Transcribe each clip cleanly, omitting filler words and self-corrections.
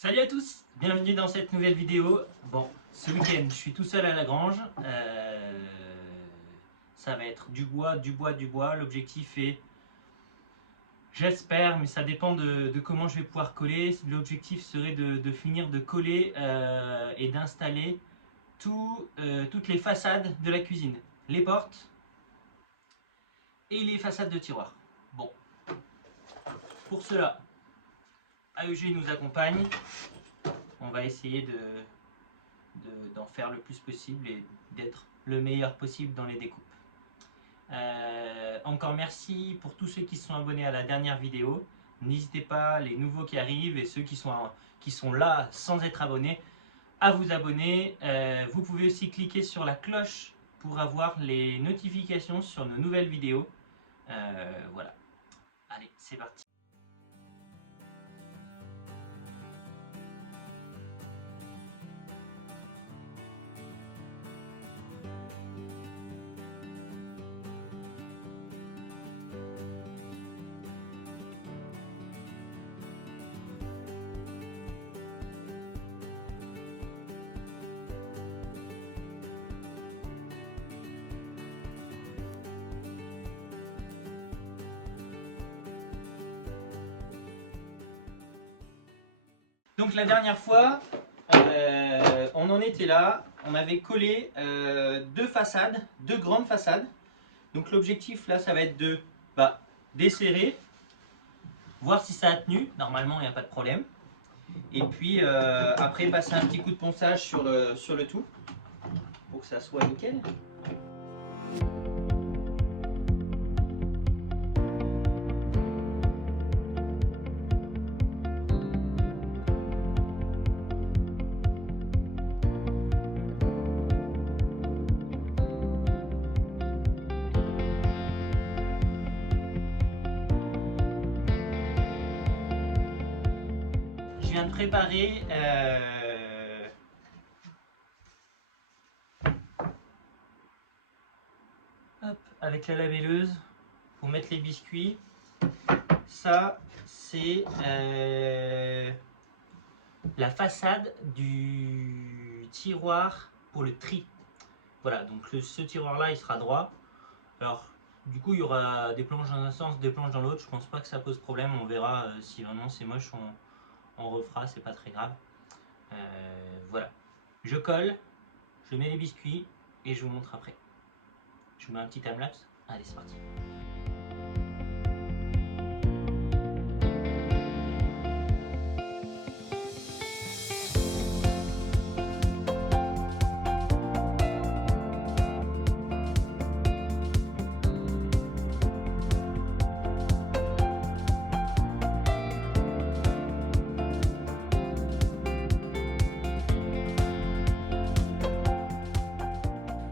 Salut à tous, bienvenue dans cette nouvelle vidéo. Bon, ce week-end, je suis tout seul à la grange. Ça va être du bois, du bois, du bois. L'objectif est, j'espère, mais ça dépend de comment je vais pouvoir coller. L'objectif serait de finir de coller et d'installer toutes les façades de la cuisine. Les portes et les façades de tiroirs. Bon, pour cela, AEG nous accompagne. On va essayer d'en faire le plus possible et d'être le meilleur possible dans les découpes. Encore merci pour tous ceux qui se sont abonnés à la dernière vidéo. N'hésitez pas, les nouveaux qui arrivent et ceux qui sont là sans être abonnés, à vous abonner. Vous pouvez aussi cliquer sur la cloche pour avoir les notifications sur nos nouvelles vidéos. Voilà. Allez, c'est parti. Donc la dernière fois, on en était là, on avait collé deux grandes façades. Donc l'objectif là, ça va être de desserrer, voir si ça a tenu. Normalement, il n'y a pas de problème. Et puis après, passer un petit coup de ponçage sur le tout pour que ça soit nickel. Je viens de préparer avec la lavelleuse pour mettre les biscuits. Ça, c'est la façade du tiroir pour le tri. Voilà, donc ce tiroir-là, il sera droit. Alors, du coup, il y aura des planches dans un sens, des planches dans l'autre. Je pense pas que ça pose problème. On verra si vraiment c'est moche, on refera, c'est pas très grave. Voilà. Je colle, je mets les biscuits et je vous montre après. Je vous mets un petit timelapse. Allez, c'est parti.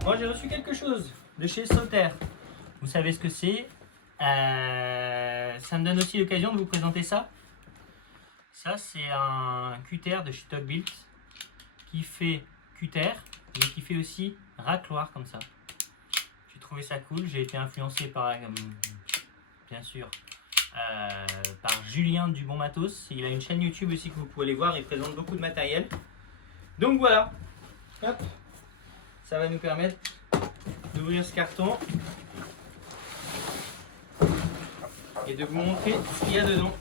Bon, j'ai reçu quelque chose de chez Sauter. Vous savez ce que c'est. Ça me donne aussi l'occasion de vous présenter ça. Ça, c'est un cutter de chez Tugbuilt qui fait cutter, mais qui fait aussi racloir comme ça. J'ai trouvé ça cool. J'ai été influencé par, bien sûr, par Julien du Bon Matos. Il a une chaîne YouTube aussi que vous pouvez aller voir. Il présente beaucoup de matériel. Donc voilà. Hop. Ça va nous permettre d'ouvrir ce carton et de vous montrer ce qu'il y a dedans.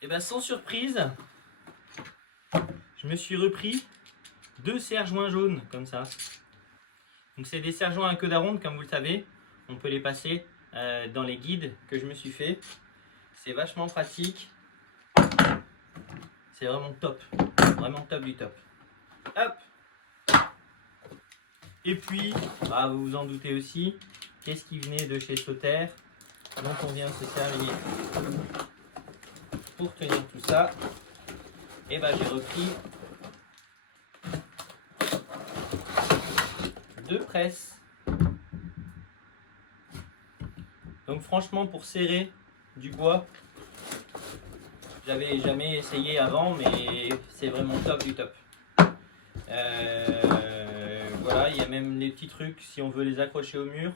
Et bien sans surprise, je me suis repris deux serre-joints jaunes comme ça. Donc c'est des serre-joints à queue d'aronde comme vous le savez. On peut les passer dans les guides que je me suis fait. C'est vachement pratique. C'est vraiment top du top. Hop. Et puis, vous vous en doutez aussi, qu'est-ce qui venait de chez Sauter, dont on vient se servir pour tenir tout ça. Et j'ai repris deux presses. Donc franchement, pour serrer du bois, j'avais jamais essayé avant, mais c'est vraiment top du top. Voilà, il y a même les petits trucs, si on veut les accrocher au mur.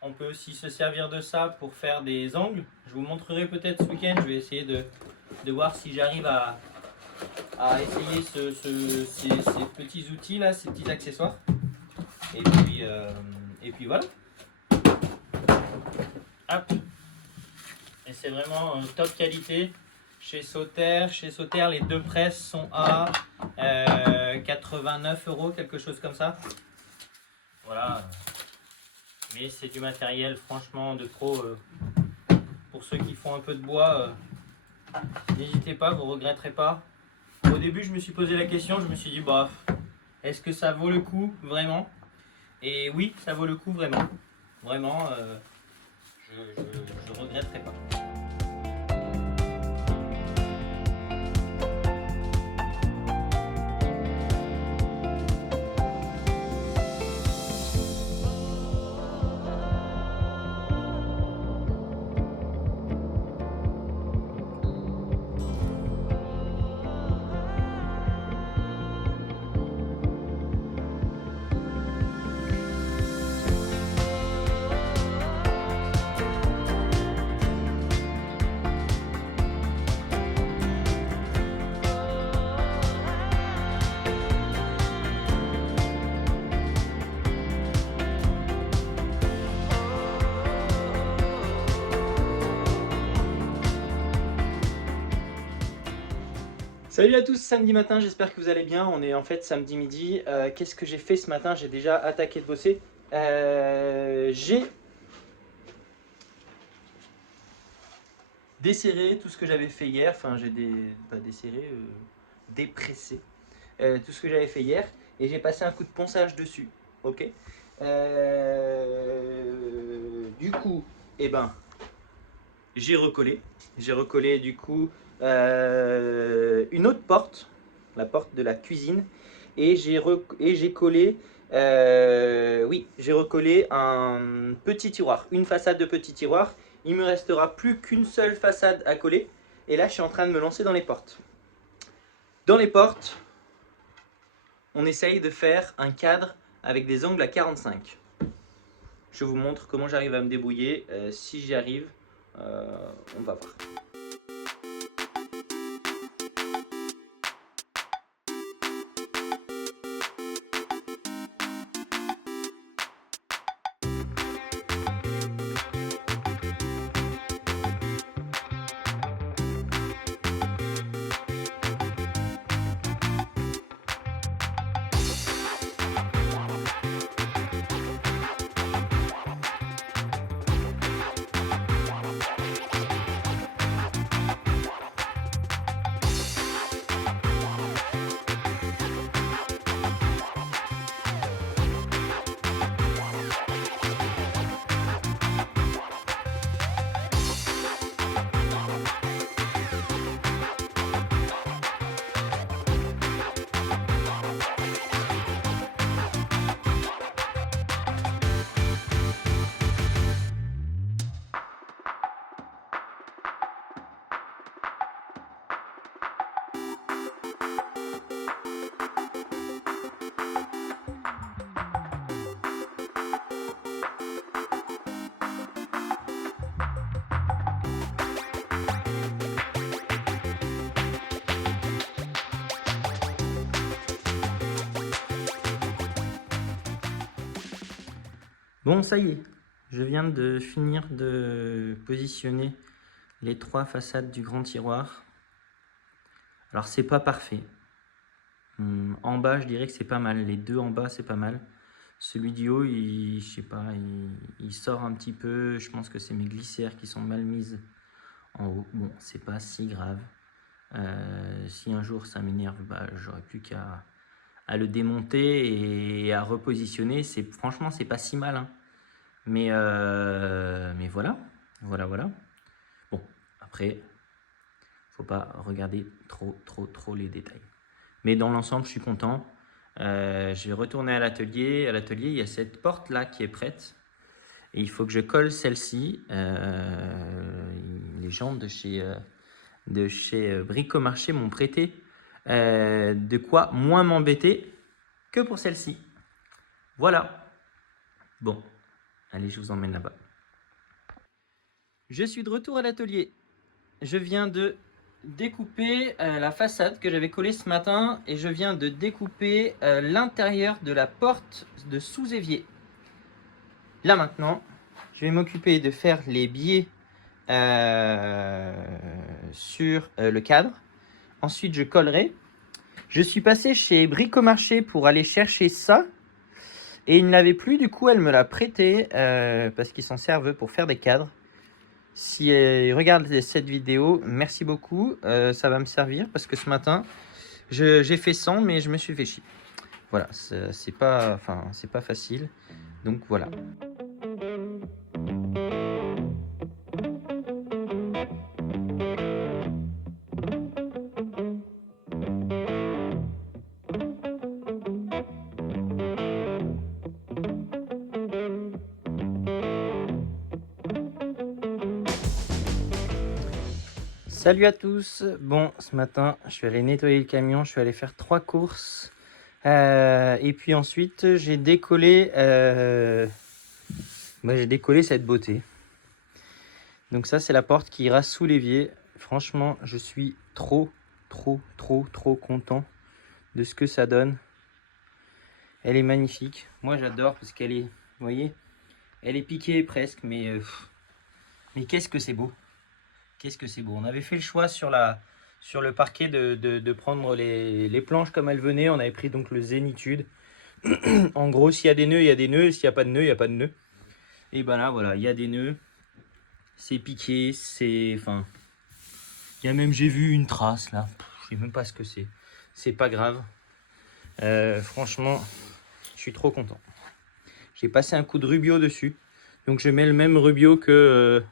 On peut aussi se servir de ça pour faire des angles. Je vous montrerai peut-être ce week-end. Je vais essayer de voir si j'arrive à essayer ces petits outils là, ces petits accessoires. Et puis voilà. Hop. Et c'est vraiment top qualité. Chez Sauter, les deux presses sont à 89 €, quelque chose comme ça. Voilà. Mais c'est du matériel franchement de pro. Pour ceux qui font un peu de bois, n'hésitez pas, vous ne regretterez pas. Au début, je me suis posé la question, je me suis dit, bah, est-ce que ça vaut le coup vraiment? Et oui, ça vaut le coup vraiment. Vraiment, je ne regretterai pas. Salut à tous, samedi matin, j'espère que vous allez bien. On est en fait samedi midi. Qu'est-ce que j'ai fait ce matin? J'ai déjà attaqué de bosser. J'ai desserré tout ce que j'avais fait hier. Enfin, j'ai pas desserré, dépressé tout ce que j'avais fait hier. Et j'ai passé un coup de ponçage dessus. Ok. Du coup, eh ben, j'ai recollé. J'ai recollé du coup une autre porte, la porte de la cuisine, et j'ai collé, oui, j'ai recollé un petit tiroir, une façade de petit tiroir. Il me restera plus qu'une seule façade à coller, et là je suis en train de me lancer dans les portes. Dans les portes, on essaye de faire un cadre avec des angles à 45. Je vous montre comment j'arrive à me débrouiller. Si j'y arrive, on va voir. Bon, ça y est, je viens de finir de positionner les trois façades du grand tiroir. Alors, c'est pas parfait. En bas, je dirais que c'est pas mal. Les deux en bas, c'est pas mal. Celui du haut, je sais pas, il sort un petit peu. Je pense que c'est mes glissières qui sont mal mises en haut. Bon, c'est pas si grave. Si un jour ça m'énerve, bah, j'aurais plus qu'à le démonter et à repositionner. Franchement, c'est pas si mal, hein. Mais voilà. Bon, après, faut pas regarder trop les détails. Mais dans l'ensemble, je suis content. Je vais retourner à l'atelier. À l'atelier, il y a cette porte-là qui est prête. Et il faut que je colle celle-ci. Les gens de chez Bricomarché m'ont prêté de quoi moins m'embêter que pour celle-ci. Voilà. Bon, allez, je vous emmène là-bas. Je suis de retour à l'atelier. Je viens de découper la façade que j'avais collée ce matin et je viens de découper l'intérieur de la porte de sous-évier. Là maintenant, je vais m'occuper de faire les biais sur le cadre. Ensuite, je collerai. Je suis passé chez Bricomarché pour aller chercher ça. Et il ne l'avait plus, du coup, elle me l'a prêté parce qu'ils s'en servent pour faire des cadres. Si elle regarde cette vidéo, merci beaucoup. Ça va me servir parce que ce matin, j'ai fait 100, mais je me suis fait chier. Voilà, c'est pas facile. Donc voilà. Salut à tous. Bon, ce matin, je suis allé nettoyer le camion, je suis allé faire 3 courses. Et puis ensuite, j'ai décollé cette beauté. Donc ça, c'est la porte qui ira sous l'évier. Franchement, je suis trop content de ce que ça donne. Elle est magnifique. Moi, j'adore parce qu'elle est, vous voyez, elle est piquée presque, mais qu'est-ce que c'est beau. Qu'est-ce que c'est beau. On avait fait le choix sur le parquet de prendre les planches comme elles venaient. On avait pris donc le Zénitude. En gros, s'il y a des nœuds, il y a des nœuds. S'il n'y a pas de nœuds, il n'y a pas de nœuds. Et ben là, voilà, il y a des nœuds. C'est piqué, c'est... Enfin... Il y a même, j'ai vu une trace là. Je sais même pas ce que c'est. C'est pas grave. Franchement, je suis trop content. J'ai passé un coup de rubio dessus. Donc je mets le même rubio que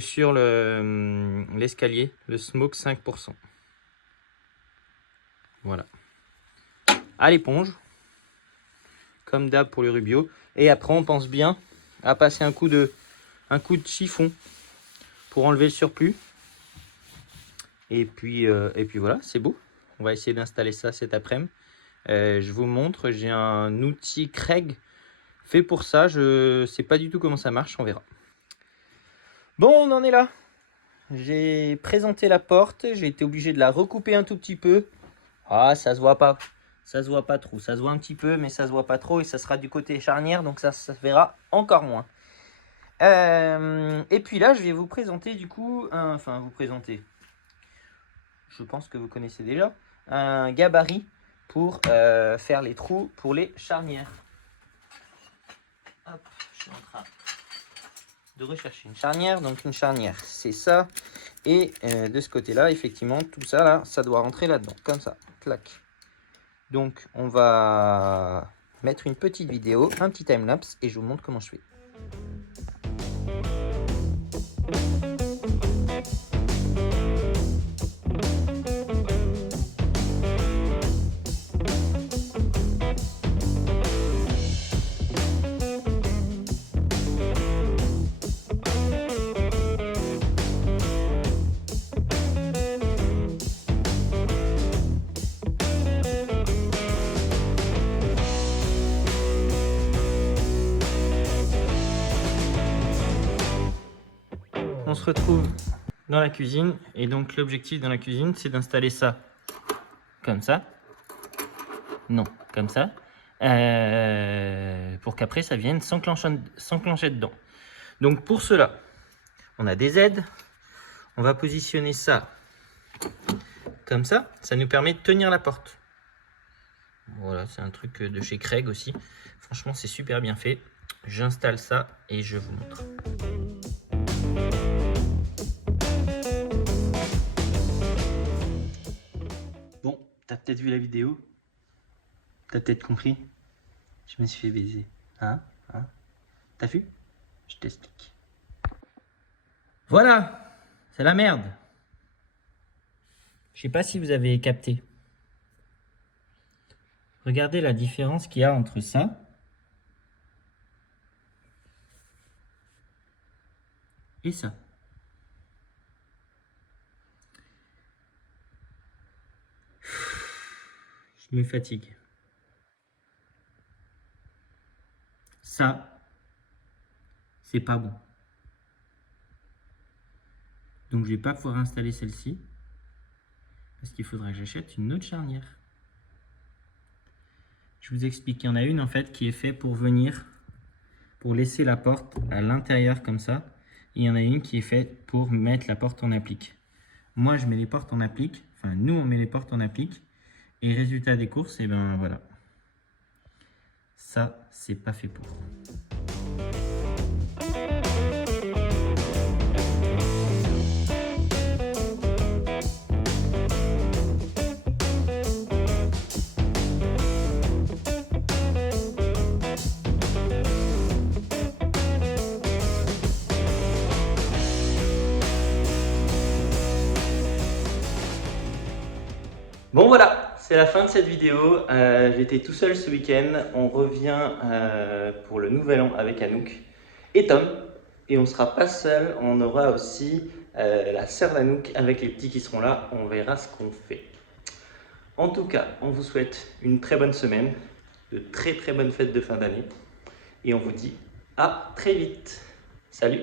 sur l'escalier, le Smoke 5%. Voilà. À l'éponge, comme d'hab pour le rubio. Et après, on pense bien à passer un coup de chiffon pour enlever le surplus. Et puis voilà, c'est beau. On va essayer d'installer ça cet après-midi. Je vous montre, j'ai un outil Craig fait pour ça. Je sais pas du tout comment ça marche, on verra. Bon, on en est là. J'ai présenté la porte, j'ai été obligé de la recouper un tout petit peu. Ah, ça se voit pas. Ça se voit pas trop. Ça se voit un petit peu, mais ça se voit pas trop. Et ça sera du côté charnière, donc ça se verra encore moins. Et puis là, je vais vous présenter du coup, je pense que vous connaissez déjà, un gabarit pour faire les trous pour les charnières. Hop, je suis en train de rechercher une charnière. Donc une charnière, c'est ça. Et de ce côté-là, effectivement, tout ça là, ça doit rentrer là-dedans, comme ça, clac. Donc on va mettre une petite vidéo, un petit time-lapse, et je vous montre comment je fais. On se retrouve dans la cuisine et donc l'objectif dans la cuisine c'est d'installer ça comme ça, non comme ça, pour qu'après ça vienne s'enclencher dedans. Donc pour cela on a des aides, on va positionner ça comme ça nous permet de tenir la porte. Voilà, c'est un truc de chez Craig aussi, franchement c'est super bien fait. J'installe ça et je vous montre. Bon, t'as peut-être vu la vidéo, t'as peut-être compris, je me suis fait baiser, hein. T'as vu? Je t'explique. Voilà, c'est la merde. Je sais pas si vous avez capté. Regardez la différence qu'il y a entre ça et ça. Je me fatigue. ça, c'est pas bon. Donc je vais pas pouvoir installer celle-ci parce qu'il faudra que j'achète une autre charnière. Je vous explique, il y en a une en fait qui est faite pour venir, pour laisser la porte à l'intérieur comme ça. Et il y en a une qui est faite pour mettre la porte en applique. Moi je mets les portes en applique, enfin nous on met les portes en applique. Et résultat des courses, et ben voilà. Ça, c'est pas fait pour. Bon voilà, c'est la fin de cette vidéo. J'étais tout seul ce week-end. On revient pour le nouvel an avec Anouk et Tom. Et on ne sera pas seul, on aura aussi la sœur d'Anouk avec les petits qui seront là. On verra ce qu'on fait. En tout cas, on vous souhaite une très bonne semaine, de très bonnes fêtes de fin d'année. Et on vous dit à très vite. Salut!